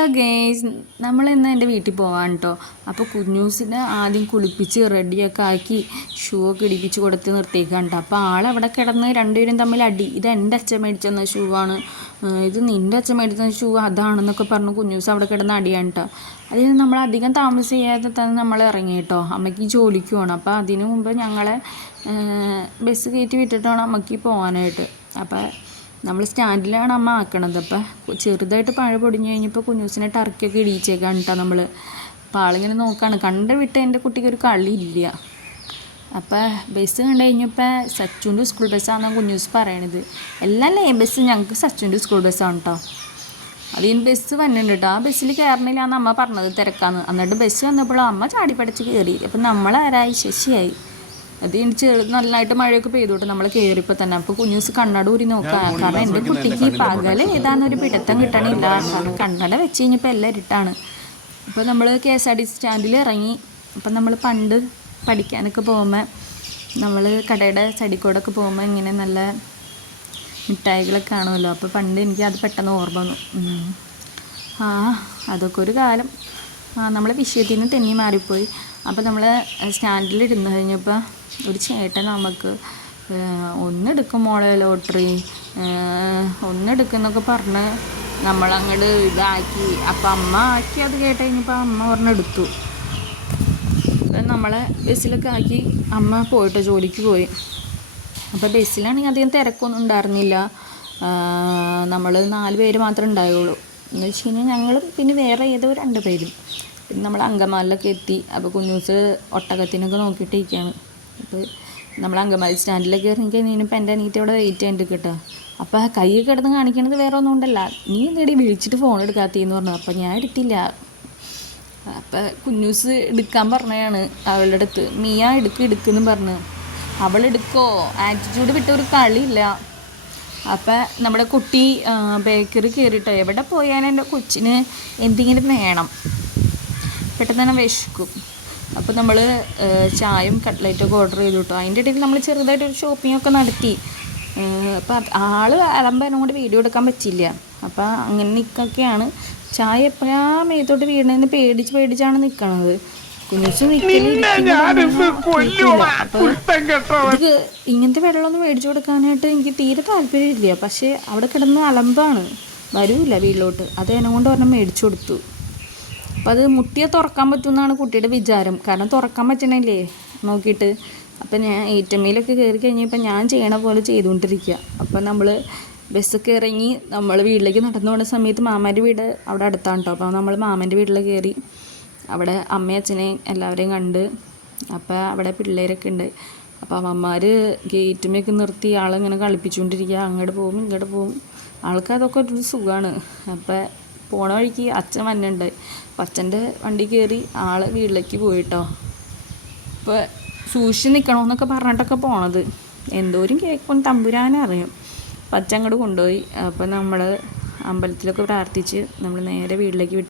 Hello guys, നമ്മളിന്ന് എൻ്റെ വീട്ടിൽ പോകാൻ കേട്ടോ. അപ്പോൾ കുഞ്ഞൂസിനെ ആദ്യം കുളിപ്പിച്ച് റെഡിയൊക്കെ ആക്കി ഷൂ ഒക്കെ ഇടിപ്പിച്ച് കൊടുത്ത് നിർത്തിയേക്കാൻ കേട്ടോ. അപ്പോൾ ആളവിടെ കിടന്ന് രണ്ടുപേരും തമ്മിൽ അടി. ഇത് എൻ്റെ അച്ഛൻ മേടിച്ചെന്ന ഷൂ ആണ്, ഇത് നിൻ്റെ അച്ഛൻ മേടിച്ചെന്ന ഷൂ അതാണെന്നൊക്കെ പറഞ്ഞു കുഞ്ഞൂസ് അവിടെ കിടന്ന് അടിയാണ് കേട്ടോ. അതിന് നമ്മൾ അധികം താമസം ചെയ്യാതെ തന്നെ നമ്മൾ ഇറങ്ങി കേട്ടോ. അമ്മയ്ക്ക് ജോലിക്ക് പോകണം. അപ്പോൾ അതിനു മുമ്പ് ഞങ്ങളെ ബസ് കയറ്റി വിട്ടിട്ടാണ് അമ്മയ്ക്ക് പോകാനായിട്ട്. അപ്പോൾ നമ്മൾ സ്റ്റാൻഡിലാണ് അമ്മ ആക്കണത്. അപ്പോൾ ചെറുതായിട്ട് പഴ പൊടിഞ്ഞ് കഴിഞ്ഞപ്പോൾ കുഞ്ഞൂസിനെ ടർക്കിയൊക്കെ ഇടിയിച്ചേക്കാണ് കേട്ടോ നമ്മൾ. അപ്പോൾ ആളിങ്ങനെ നോക്കുകയാണ്. കണ്ട് വിട്ട് എൻ്റെ കുട്ടിക്ക് ഒരു കളിയില്ല. അപ്പോൾ ബസ് കണ്ടു കഴിഞ്ഞപ്പോൾ സച്ചുൻ്റെ സ്കൂൾ ബസ്സാണെന്നാണ് കുഞ്ഞൂസ് പറയണത്. എല്ലാം ലൈൻ ബസ്, ഞങ്ങൾക്ക് സച്ചുൻ്റെ സ്കൂൾ ബസ്സാണ് കേട്ടോ. അതിന് ബസ് വന്നിട്ടുണ്ട് കേട്ടോ. ആ ബസ്സിൽ കയറണില്ലാന്ന് അമ്മ പറഞ്ഞത്, തിരക്കാന്ന്. എന്നിട്ട് ബസ് വന്നപ്പോൾ അമ്മ ചാടിപ്പടച്ച് കയറി. അപ്പം നമ്മളാരായി ശശിയായി. അത് എനിക്ക് നല്ലതായിട്ട് മഴയൊക്കെ പെയ്തോട്ടെ നമ്മൾ കയറിയപ്പോൾ തന്നെ. അപ്പോൾ കുഞ്ഞൂസ് കണ്ണട ഊരി നോക്കാം. കാരണം എൻ്റെ കുട്ടിക്ക് പകൽ ഏതാണെന്നൊരു പിടുത്തം കിട്ടണില്ല. കാരണം കണ്ണട വെച്ച് കഴിഞ്ഞപ്പോൾ എല്ലാം ഇരുട്ടാണ്. അപ്പോൾ നമ്മൾ KSRTC സ്റ്റാൻഡിൽ ഇറങ്ങി. അപ്പം നമ്മൾ പണ്ട് പഠിക്കാനൊക്കെ പോകുമ്പോൾ നമ്മൾ കടയുടെ സൈഡിൽ കൂടെ ഒക്കെ പോകുമ്പോൾ ഇങ്ങനെ നല്ല മിഠായികളൊക്കെ കാണുമല്ലോ. അപ്പോൾ പണ്ട് എനിക്ക് അത് പെട്ടെന്ന് ഓർമ്മ വന്നു. അതൊക്കെ ഒരു കാലം. നമ്മൾ വിഷയത്തിൽ നിന്ന് തെന്നി മാറിപ്പോയി. അപ്പോൾ നമ്മൾ സ്റ്റാൻഡിൽ ഇരുന്ന് കഴിഞ്ഞപ്പോൾ ഒരു ചേട്ടൻ നമുക്ക് ഒന്നെടുക്കും മോളെ ലോട്ടറി, ഒന്നെടുക്കുന്നൊക്കെ പറഞ്ഞ് നമ്മളങ്ങോട്ട് ഇതാക്കി. അപ്പം അമ്മ ആക്കി. അത് കേട്ട് കഴിഞ്ഞപ്പോൾ അമ്മ പറഞ്ഞെടുത്തു. നമ്മളെ ബസ്സിലൊക്കെ ആക്കി അമ്മ പോയിട്ട് ജോലിക്ക് പോയി. അപ്പോൾ ബസ്സിലാണെങ്കിൽ അധികം തിരക്കൊന്നും ഉണ്ടായിരുന്നില്ല. നമ്മൾ 4 പേര് മാത്രമേ ഉണ്ടായുള്ളൂ. എന്ന് വെച്ച് കഴിഞ്ഞാൽ ഞങ്ങളും പിന്നെ വേറെ ഏതോ 2 പേരും. പിന്നെ നമ്മൾ അങ്കമാലിലൊക്കെ എത്തി. അപ്പോൾ കുഞ്ഞൂസ് ഒട്ടകത്തിനൊക്കെ നോക്കിയിട്ട് ഇരിക്കുകയാണ്. അപ്പോൾ നമ്മൾ അങ്കമാലി സ്റ്റാൻഡിലേക്ക് ഇറങ്ങിക്കഴിഞ്ഞപ്പോൾ എൻ്റെ അനിയത്തി അവിടെ വെയിറ്റ് ചെയ്തിട്ട് കേട്ടോ. അപ്പോൾ കൈയൊക്കെ കിടന്ന് കാണിക്കണത് വേറെ ഒന്നും കൊണ്ടല്ല, നീ എന്തേടി വിളിച്ചിട്ട് ഫോൺ എടുക്കാത്തതെന്ന് പറഞ്ഞു. അപ്പോൾ ഞാൻ എടുത്തില്ല. അപ്പോൾ കുഞ്ഞൂസ് എടുക്കാൻ പറഞ്ഞതാണ് അവളുടെ അടുത്ത്. മിയ എടുക്കുമെന്ന് പറഞ്ഞു. അവളെടുക്കോ, ആറ്റിറ്റ്യൂഡ് വിട്ട ഒരു കളിയില്ല. അപ്പം നമ്മുടെ കുട്ടി ബേക്കറി കയറിയിട്ടോ. എവിടെ പോയാലും എൻ്റെ കൊച്ചിന് എന്തെങ്കിലും വേണം, പെട്ടെന്ന് തന്നെ വിശക്കും. അപ്പോൾ നമ്മൾ ചായയും കട്ട്ലൈറ്റൊക്കെ ഓർഡർ ചെയ്തു കേട്ടോ. അതിൻ്റെ ഇടയിൽ നമ്മൾ ചെറുതായിട്ടൊരു ഷോപ്പിങ്ങൊക്കെ നടത്തി. അപ്പം ആൾ അലമ്പതിനെ കൊണ്ട് വീഡിയോ എടുക്കാൻ പറ്റില്ല. അപ്പോൾ അങ്ങനെ നിൽക്കൊക്കെയാണ്. ചായ എപ്പോഴാണ് മേത്തോട്ട് വീടണേന്ന് പേടിച്ചാണ് നിൽക്കണത്. കുഞ്ഞുസ് അപ്പോൾ ഇത് ഇങ്ങനത്തെ വെള്ളമൊന്നും മേടിച്ചു കൊടുക്കാനായിട്ട് എനിക്ക് തീരെ താല്പര്യമില്ല. പക്ഷേ അവിടെ കിടന്ന് അലമ്പാണ്, വരൂല്ല വീട്ടിലോട്ട്. അത് എന്നെ കൊണ്ട് പറഞ്ഞാൽ മേടിച്ചു കൊടുത്തു. അപ്പോൾ അത് മുട്ടിയെ തുറക്കാൻ പറ്റുമെന്നാണ് കുട്ടിയുടെ വിചാരം. കാരണം തുറക്കാൻ പറ്റണില്ലേ നോക്കിയിട്ട്. അപ്പം ഞാൻ ഏറ്റമയിലൊക്കെ കയറി കഴിഞ്ഞപ്പോൾ ഞാൻ ചെയ്യണ പോലെ ചെയ്തുകൊണ്ടിരിക്കുക. അപ്പം നമ്മൾ ബസ്സൊക്കെ ഇറങ്ങി നമ്മൾ വീട്ടിലേക്ക് നടന്നു പോകുന്ന സമയത്ത് മാമാൻ്റെ വീട് അവിടെ അടുത്താണ് കേട്ടോ. അപ്പോൾ നമ്മൾ മാമൻ്റെ വീട്ടിൽ കയറി. അവിടെ അമ്മയും അച്ഛനെയും എല്ലാവരെയും കണ്ട്. അപ്പോൾ അവിടെ പിള്ളേരൊക്കെ ഉണ്ട്. അപ്പോൾ അമ്മമാർ ഗേറ്റുമൊക്കെ നിർത്തി ആളിങ്ങനെ കളിപ്പിച്ചുകൊണ്ടിരിക്കുക. അങ്ങോട്ട് പോകും ഇങ്ങോട്ട് പോകും. ആൾക്ക് അതൊക്കെ ഒരു സുഖമാണ്. അപ്പോൾ പോണ വഴിക്ക് അച്ഛൻ വന്നിട്ടുണ്ട്. അപ്പം അച്ഛൻ്റെ വണ്ടി കയറി ആൾ വീട്ടിലേക്ക് പോയിട്ടോ. ഇപ്പോൾ സൂക്ഷിച്ച് നിൽക്കണമെന്നൊക്കെ പറഞ്ഞിട്ടൊക്കെ പോണത്. എന്തോരം കേൾക്കും തമ്പുരാനെ അറിയാം. അപ്പം അച്ഛൻ അങ്ങോട്ട് കൊണ്ടുപോയി. അപ്പം നമ്മൾ അമ്പലത്തിലൊക്കെ പ്രാർത്ഥിച്ച് നമ്മൾ നേരെ വീട്ടിലേക്ക് വിട്ടു.